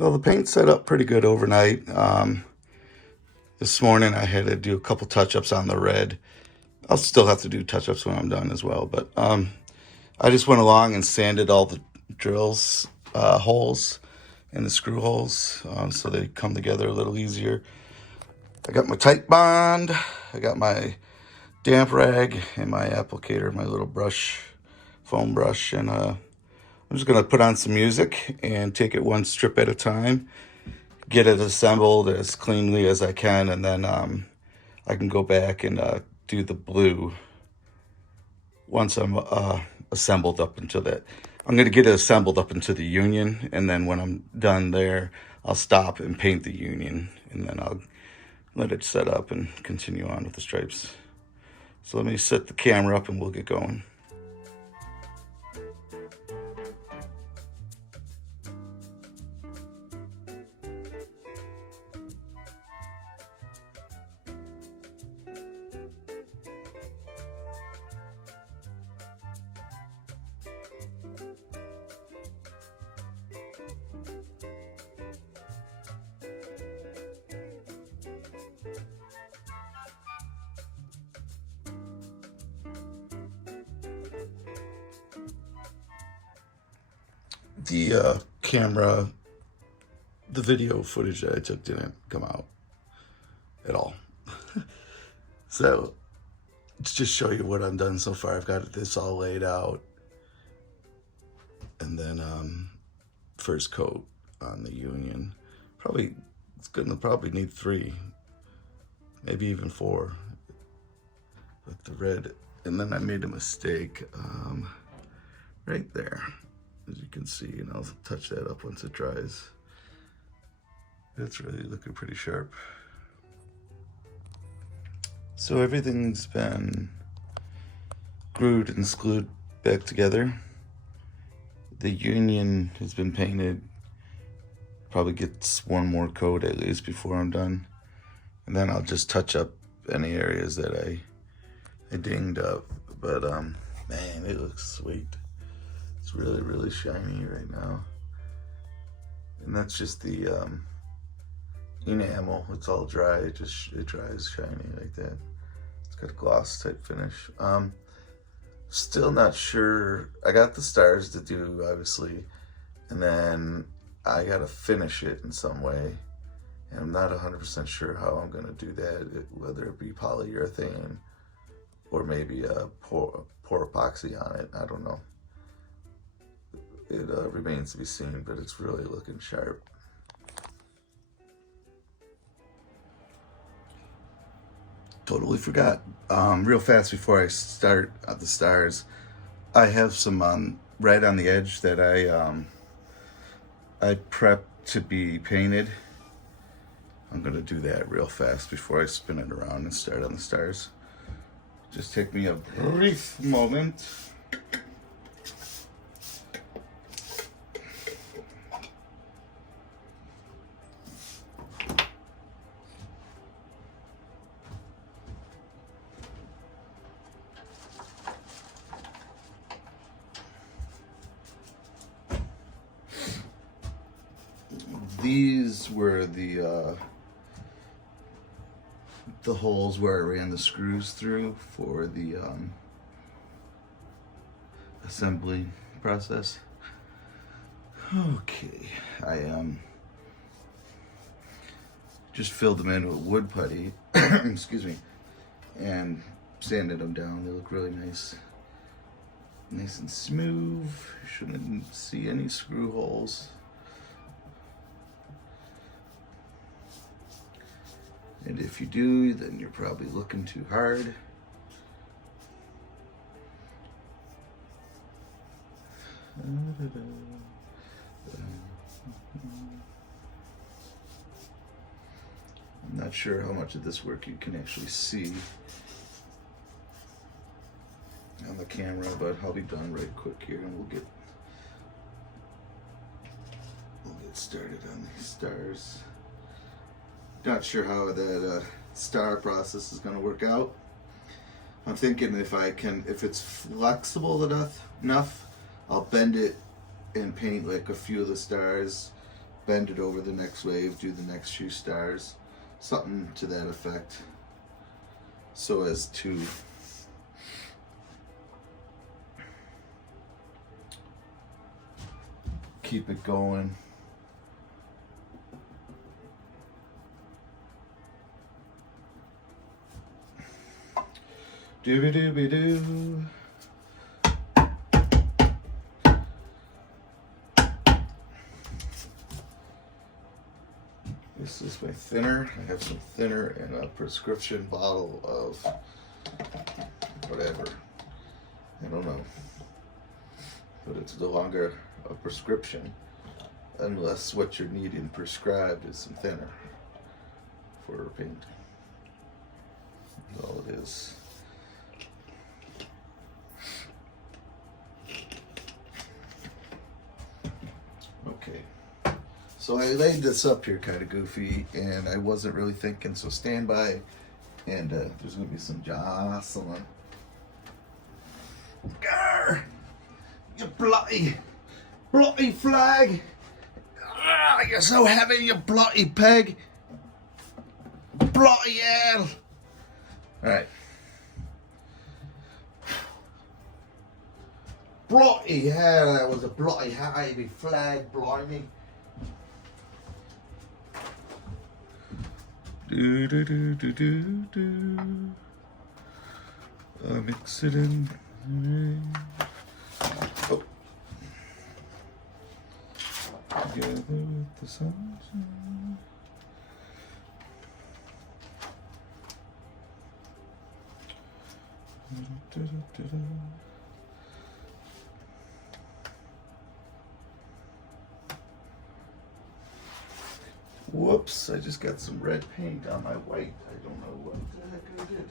Well, the paint set up pretty good overnight. This morning I had to do a couple touch-ups on the red. I'll still have to do touch-ups when I'm done as well, but I just went along and sanded all the drills holes and the screw holes so they come together a little easier. I got my tight bond, I got my damp rag and my applicator, my little brush, foam brush, and I'm just gonna put on some music and take it one strip at a time, get it assembled as cleanly as I can, and then I can go back and do the blue once I'm assembled up into that. I'm going to get it assembled up into the union, and then when I'm done there, I'll stop and paint the union, and then I'll let it set up and continue on with the stripes. So let me set the camera up and we'll get going. The camera, the video footage that I took didn't come out at all. So let's just show you what I've done so far. I've got this all laid out, and then first coat on the union. Probably it's gonna probably need 3, maybe even 4 with the red. And then I made a mistake right there, as you can see, and I'll touch that up once it dries. It's really looking pretty sharp. So everything's been glued and screwed back together. The union has been painted. Probably gets one more coat at least before I'm done. And then I'll just touch up any areas that I dinged up. But man, it looks sweet. It's really, really shiny right now. And that's just the enamel. It's all dry. It dries shiny like that. It's got a gloss type finish. Still not sure. I got the stars to do, obviously, and then I gotta finish it in some way. And I'm not 100% sure how I'm gonna do that, whether it be polyurethane or maybe pour epoxy on it. I don't know. It remains to be seen, but it's really looking sharp. Totally forgot. Real fast before I start the stars, I have some red on the edge that I prepped to be painted. I'm gonna do that real fast before I spin it around and start on the stars. Just take me a brief moment. These were the holes where I ran the screws through for the assembly process. Okay, I just filled them in with wood putty, excuse me, and sanded them down. They look really nice, nice and smooth. Shouldn't see any screw holes. And if you do, then you're probably looking too hard. I'm not sure how much of this work you can actually see on the camera, but I'll be done right quick here and we'll get started on these stars. Not sure how that star process is going to work out. I'm thinking if it's flexible enough, I'll bend it and paint like a few of the stars bend it over the next wave, do the next few stars, something to that effect, so as to keep it going. Dooby-dooby-doo. This is my thinner. I have some thinner in a prescription bottle of whatever. I don't know. But it's no longer a prescription unless what you're needing prescribed is some thinner for paint. That's all it is. Okay. So I laid this up here kind of goofy, and I wasn't really thinking, so stand by, and there's going to be some jostling. Grr! You bloody flag! Ah, you're so heavy, you bloody peg! Bloody hell! Alright. Bloody hell, that was a bloody heavy flag, blimey. Do do do do do do. Mix it in. Oh. Together with the sunshine. Da, da, da, da. Whoops, I just got some red paint on my white. I don't know what the heck I did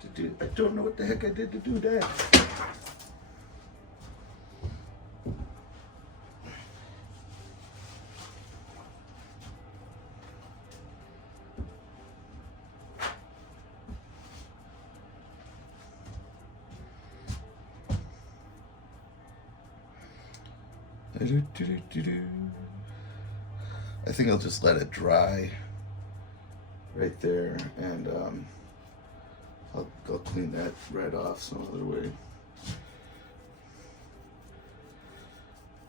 to do. I don't know what the heck I did to do that. I think I'll just let it dry right there, and I'll clean that red off some other way.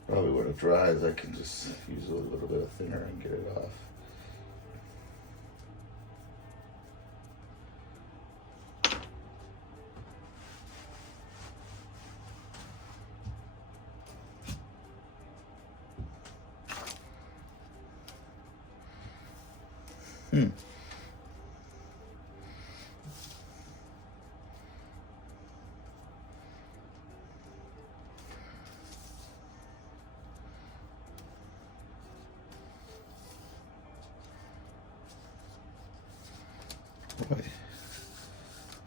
Probably when it dries, I can just use a little bit of thinner and get it off. Boy,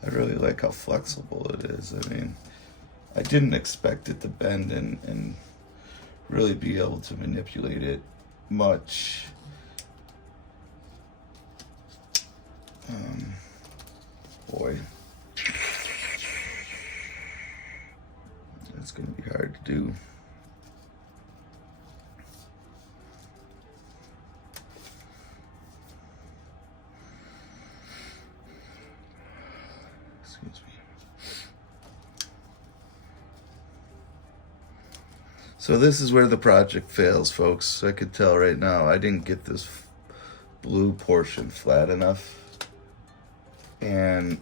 I really like how flexible it is. I mean, I didn't expect it to bend and really be able to manipulate it much. Boy, it's going to be hard to do. Excuse me. So this is where the project fails, folks. I could tell right now I didn't get this blue portion flat enough. And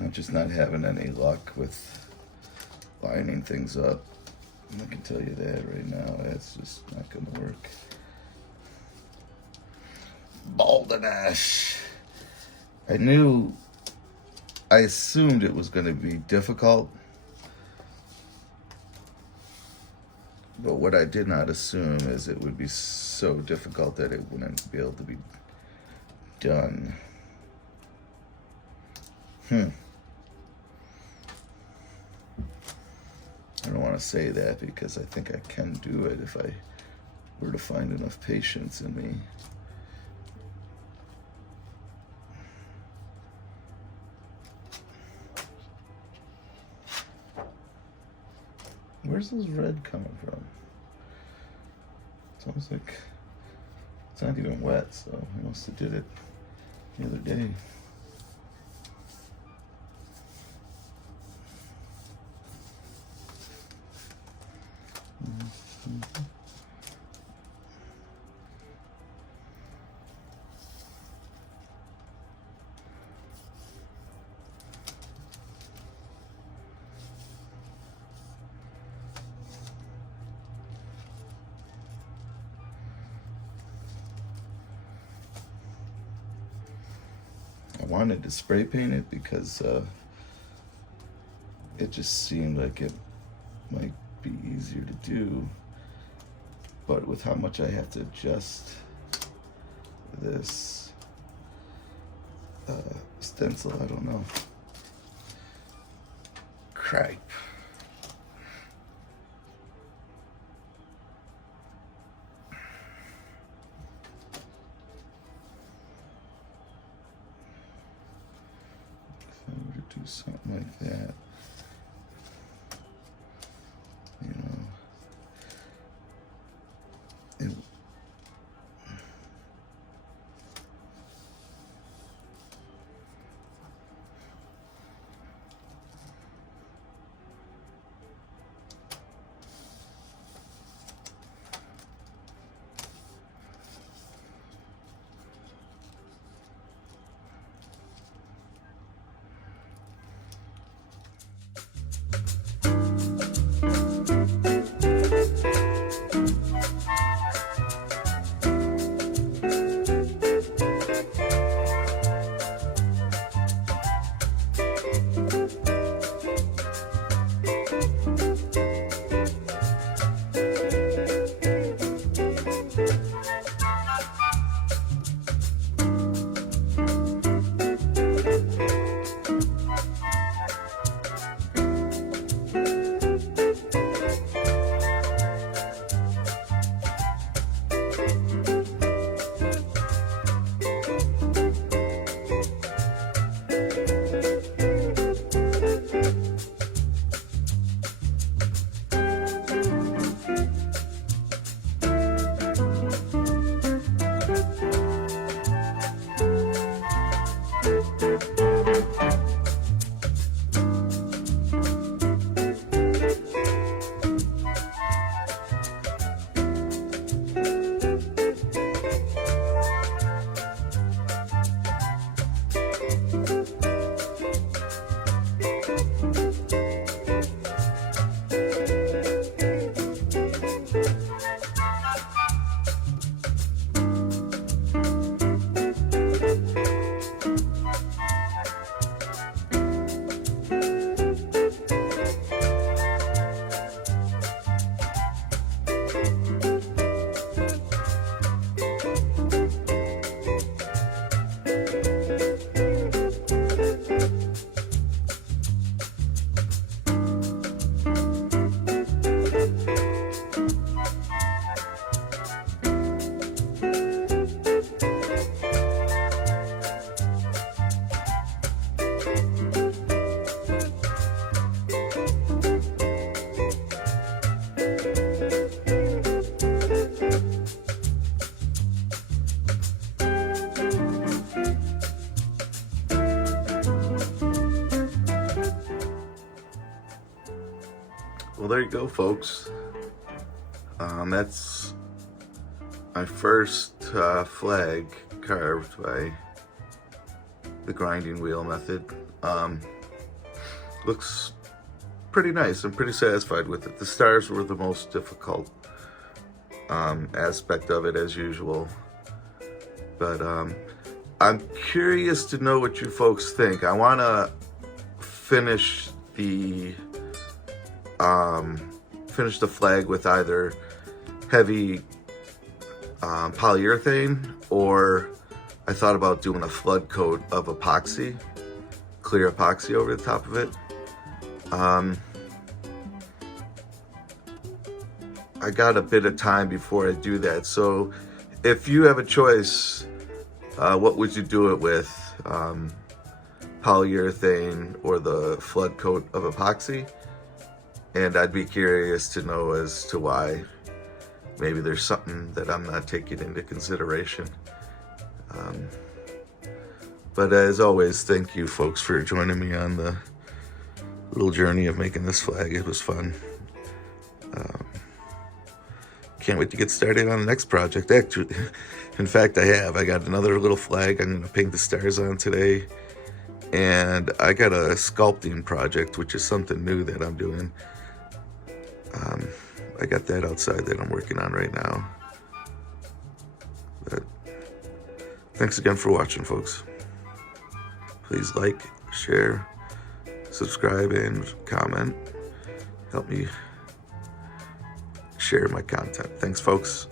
I'm just not having any luck with lining things up. I can tell you that right now. That's just not going to work. Balderdash. I assumed it was going to be difficult. But what I did not assume is it would be so difficult that it wouldn't be able to be done. I don't want to say that because I think I can do it if I were to find enough patience in me. where's this red coming from? It's almost like it's not even wet, so I must have did it the other day. I wanted to spray paint it because it just seemed like it might be easier to do, but with how much I have to adjust this stencil, I don't know. Cripe. If I were to do something like that, you know, it, well, there you go, folks. That's my first flag carved by the grinding wheel method. Looks pretty nice. I'm pretty satisfied with it. The stars were the most difficult aspect of it, as usual. But I'm curious to know what you folks think. I want to finish the flag with either heavy polyurethane, or I thought about doing a flood coat of epoxy, clear epoxy over the top of it. I got a bit of time before I do that, so if you have a choice, what would you do it with? Polyurethane or the flood coat of epoxy? And I'd be curious to know as to why. Maybe there's something that I'm not taking into consideration. But as always, thank you folks for joining me on the little journey of making this flag. It was fun. Can't wait to get started on the next project. Actually, in fact, I got another little flag I'm going to paint the stars on today. And I got a sculpting project, which is something new that I'm doing. I got that outside that I'm working on right now. But thanks again for watching, folks. Please like, share, subscribe, and comment. Help me share my content. Thanks, folks.